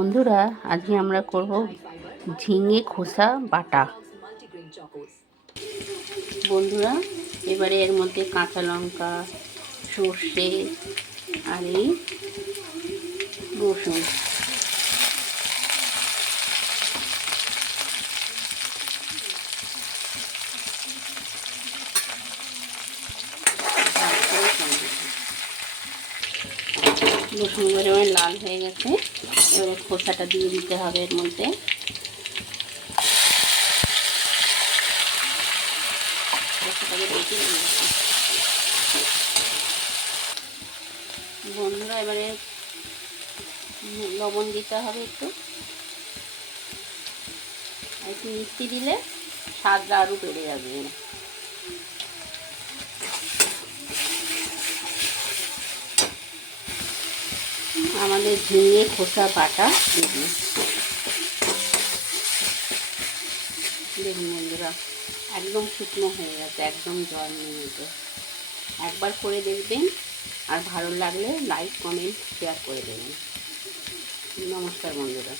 বন্ধুরা, আজকে আমরা করব ঝিঙে খোসা বাটা। বন্ধুরা, এবারে এর মধ্যে কাঁচা লঙ্কা, সর্ষে আর এই রসুন রসুন এবারে লাল হয়ে গেছে। এবারে খোসাটা দিয়ে দিতে হবে এর মধ্যে। বন্ধুরা, এবারে লবণ দিতে হবে একটু মিষ্টি দিলে স্বাদটা আরও বেড়ে যাবে। আমাদের ঝিঙে খোসা বাটা দেখুন বন্ধুরা, একদম শুকনো হয়ে গেছে, একদম জল নিয়ে। একবার করে দেখবেন, আর ভালো লাগলে লাইক কমেন্ট শেয়ার করে দেবেন। নমস্কার বন্ধুরা।